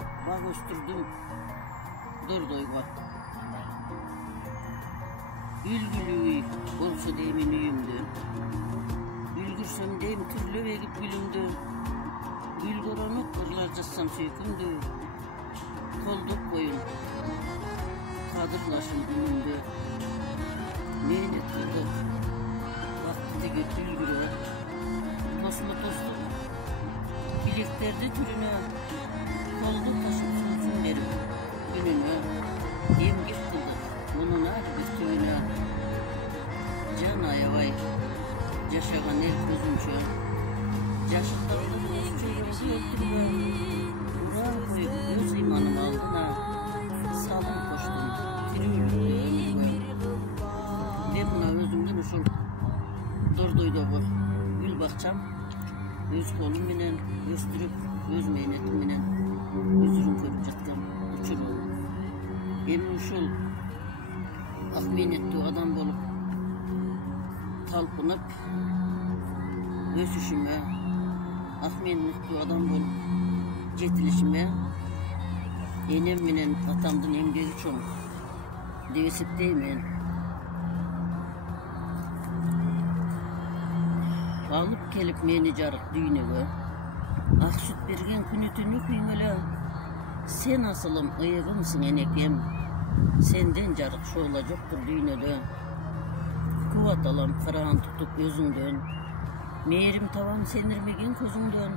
Bak östürdüm durdoyga. Ülgülüy olsa deymin üyümdü. Ülgürsem deyim türlü verip gülümdü. Ülgüranıp kırlar cassam söykümdü. Kolduk koyun kadırlaşım günümdü. Meynet kıldık vakti dige ülgürü. Tosma tostuk bileklerdi türünü. Kolduk taşıp sunsun derim gününü. Emgir kıldık bunun bir tüyünü. Can ayavay yaşagan el gözümçü. Yaşıtlarını gözçüyümüzü öldürüyor. Uğrar koyup göz imanım aldına. Salın koştum tirülüklü ömrüme. Ben buna özümden usul durduydu bu. Gül bakçam öz kolum menen östürüp öz meynetim menen üzürüm körüp jatkam uçurum. Emin usul ak meynetli adam bolup talpınıp ösüşüme ak meynetli adam bolup jetilişime enem menen atamdın emgegi çoğum devesip deymen. Alıp kelip meni jarık düğünege ak süt bergen күнүтүнү kuyngele. Sen asılım ıyıgımsın enekem. Senden jarık şoğla joktur düğünede. Kuvat alam kırağın tutup gözünden. Merim tavam senirmegen közünden.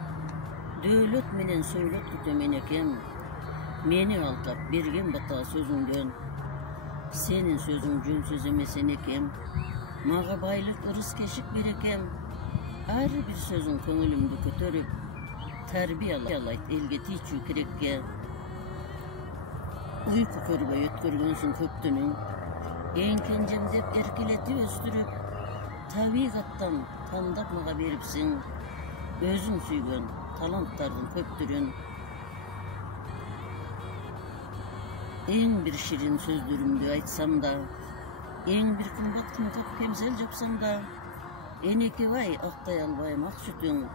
Dövlet menen söylet tutem enekem. Meni altap bergen bata sözünden. Senin sözün jün söz emes enekem. Maga baylık ırыс keşik berekem. Her bir sözün köngülümdü kötörüp terbiyalayt elge tiçü kerekke. Uyku körübe ötkürgönsün köptünün. Enkencem dep erkileti östürüp tabigattan tandap maga beripsin. Özün süygön talantlardın köptürün. En bir şirin sözdürümdü aytsam da, en bir kımbat kımkap kemsel japsam da, eneki vay aktay albayım ak sütün.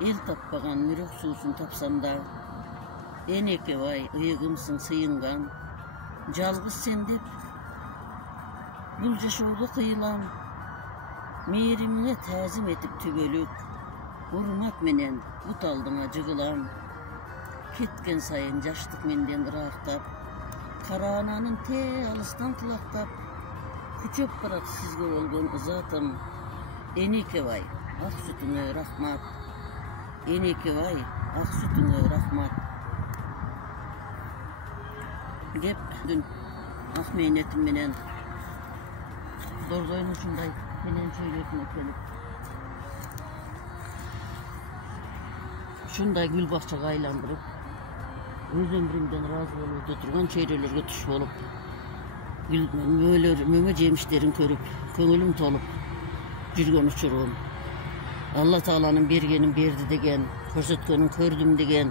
El tappagan mürek suusun tapsam da, eneki vay ıyıgımsın sıyıngan. Жалгыз sen dep bul jaşoowga kıyılan. Meyrimine tazim etip tübölük, hurmat menen but aldıma jıgılan. Ketken sayın jaştık menden ıraaktap, kara ananın te alıstan tılактап, küçöp barat sizge bolgon ızatım. Eneke vay ak sütüňe rahmat, eneke vay ak sütüňe rahmat. Dep dün ak meynetim menen dordoyun uçunday menen söylötüme kelip şunday gül bakçaga aylandırıp öz ömrümden razı bolup oturgan çeyrelerge tuş bolup möme jemişlerin körüp köngülüm tolup жүрgön uçurum. Allah Taala'nın bergenin berdi degen, körsetkenin kördüm degen,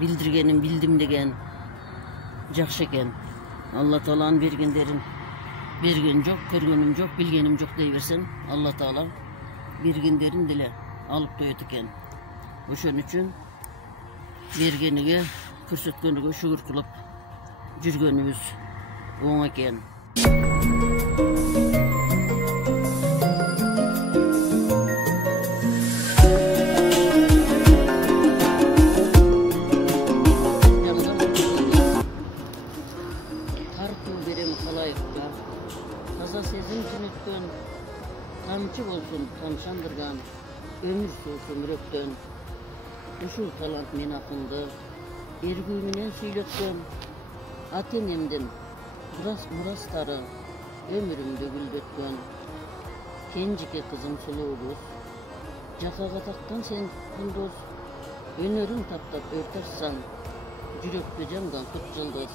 bildirgenin bildim degen jakşı eken. Allah Taala'nın bergenlerin bergen jok, körgönüm jok, bilgenim jok deybersen Allah Taala bergenlerin dile alıp doyot eken. Oşon üçün bergenige, körsetkenige şükür kılıp жүрgönübüz oň eken. Taza sezim tünütkön, tamçı bolsun tamşandırgan, ömür soğusun röptön. Uşul talant men akındı, ergüyminen süйлötkön. Atenemden murastары ömürümde güldötkön. Kenjike kızım suluğubuz, jakaga taktan sen kunduz. Önörün taptap örtarsan, jürökte jangan kut jıldız.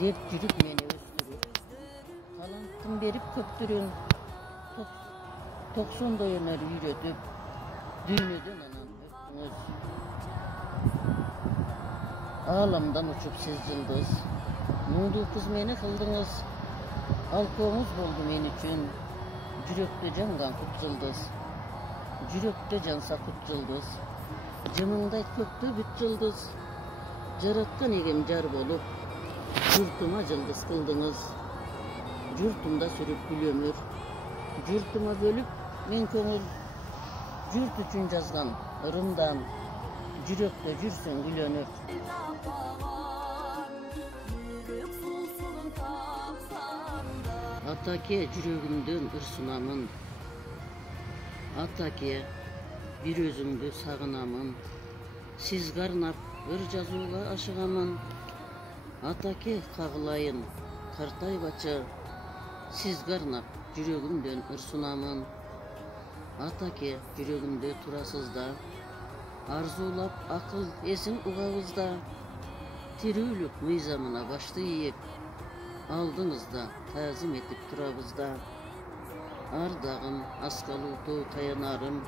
Dep jürüp meni östürüp, talantın berip köptürün. 90 doyanar yürötüp, düğünöden anan öptünüz. Ağlamdan uçup siz yıldız, mundu kız meni kıldınız. Alkoğunuz boldu men üçün, jürökte jangan kut yıldız. Jürökte jansa kut yıldız. Жымыңдайт көктө бүт жылдыз, жараткан эгем жар болуп, журтума жылдыз кылдыңыз. Журтумда сүрүп гүл өмүр, журтума бөлүп мен көңүл, журт үчүн жазган ырымдан, жүрөктө жүрсөң гүлөнүп. Атаке жүрөгүмдөн ырсынамын, атаке бир өзүңдү сагынамын, сиз карнап ыр жазууга ашыгамын. Атаке кагылайын картайбачы, сиз карнап жүрөгүмдөн ырсынамын. Атаке жүрөгүмдө турасыз да, арзуулап акыл эсин угабыз да, тирүүлүк мыйзамына башты ийип, алдыңызда таазим этип турабыз да. Ардагым аскалуу тоо таянарым,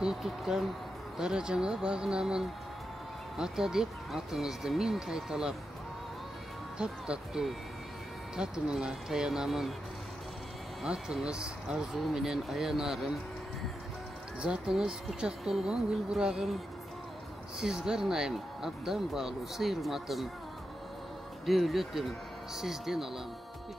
туу туткан даражаңа багынамын. Ата деп атыңызды миң кайталап, таптаттуу татымыңа таянамын. Атыңыз арзуу менен аянарым, затыңыз кучак толгон гүл бурагым. Сиз карнайм абдан баалуу сый-урматым, дөөлөтүм сизден алам күч.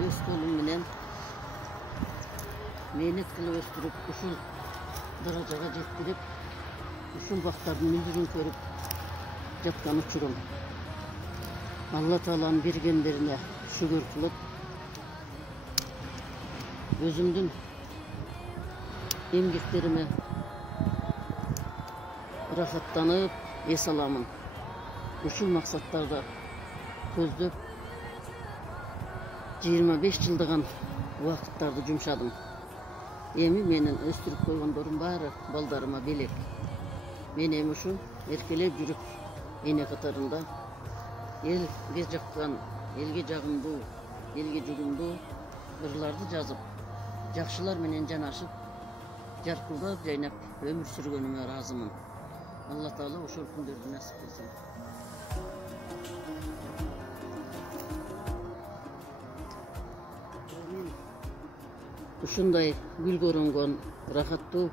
Өз колум менен мээнет кылып өстүрүп, ушул даражага жеткирип, ушул бактардын мүлдүрүн көрүп жаткан учурум. Алла Тааланын бергендерине шүгүр кылып, өзүмдүн эмгектериме рахаттанып эс аламын. Ушул максаттарды көздөп 25 жылдаган убакыттарды жумшадым. Эми менин өстүрүп койгондорум баары балдарыма белек. Мен эми ушу эркелеп жүрүп, эне катарында элге жаккан, элге жагымдуу, элге жугумдуу ырларды жазып, жакшылар менен жанашып, жаркылдап жайнап өмүр сүргөнүмө ыраазымын. Алла Таала ошол күндөрдү насип кылсын. Ушундай гүл көрөнгөн, рахаттуу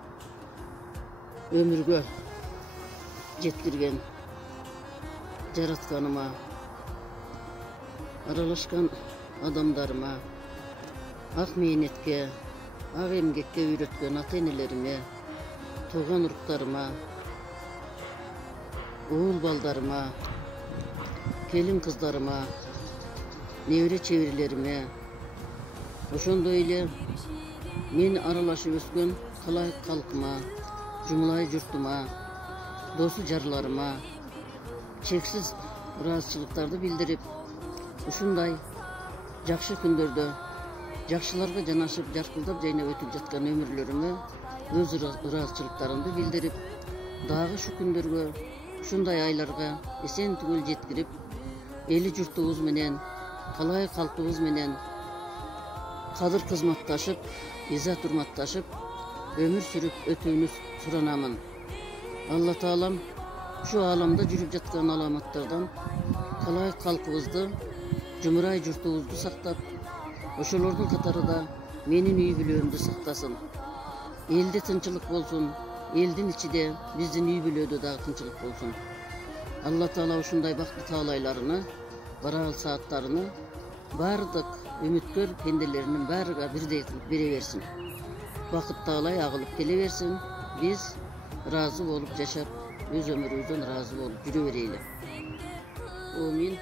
өмүргө жеткирген жаратканыма, аралашкан адамдарыма, ак мээнетке, ак эмгекке үйрөткөн ата-энелериме, тууган уруктарыма, уул балдарыма, келин кыздарыма, небере чебирелериме, ошондой эле мен аралашып өскөн калайык калкыма, жумулай журтума, досу жарларыма чексиз ыраазычылыктарды билдирип, ушундай жакшы күндөрдө жакшыларга жанашып, жаркылдап жайнап өтүп жаткан өмүрлөрүмө өз ыраазычылыктарымды билдирип, дагы ушу күндөргө, ушундай айларга эсен түгөл жеткирип, эли журтубуз менен, калайык калкыбыз менен кадыр кызматташып, иззат урматташып, өмүр сүрүп өтүүнү суранамын. Алла Таалам ушу ааламда жүрүп жаткан аламаттардан калайык калкыбызды, жумурай журтубузду сактап, ошолордун катарында менин үй бүлөмдү сактасын. Элде тынчылык болсун, элдин ичиде, биздин үй бүлөдө дагы тынчылык болсун. Алла Таала ушундай бактуу таалайларыны, бараал сааттарыны бардык үмүткөр пенделеринин баарыга бирдей кылып бере берсин. Бакыт таалай агылып келе берсин. Биз ыраазы болуп жашап, өз өмүрүбүздөн ыраазы болуп жүрө берели. Амин.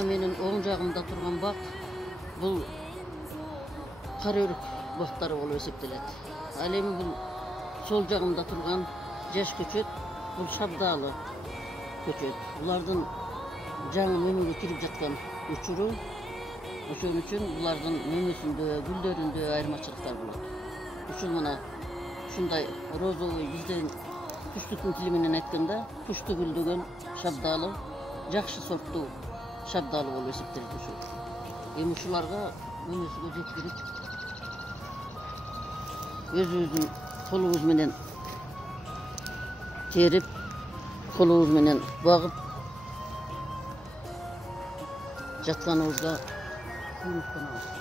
Менин оң жагымда турган бак бул кара өрүк бактары болуп эсептелет. Ал эми бул сол жагымда турган жаш көчөт, бул шабдаалы көчөт. Булардын жаңы өнүгүп кирип жаткан учуру Ошон үчүn булардын мөңөсүндө, гүлдөрүндө айырмачылыктар болот. Ушул мына ушундай розовый бизден түштүктүн тили менен айтканда кушты гүлдөгөн шабдалы, жакшы сорттуу шабдалы болуп эсептелет ушул. Эми ушуларга мөңөсүгө жеткирип өзүбүздүн колубуз менен терип, колубуз менен багып жатканыбызга көмөктөнөбүз.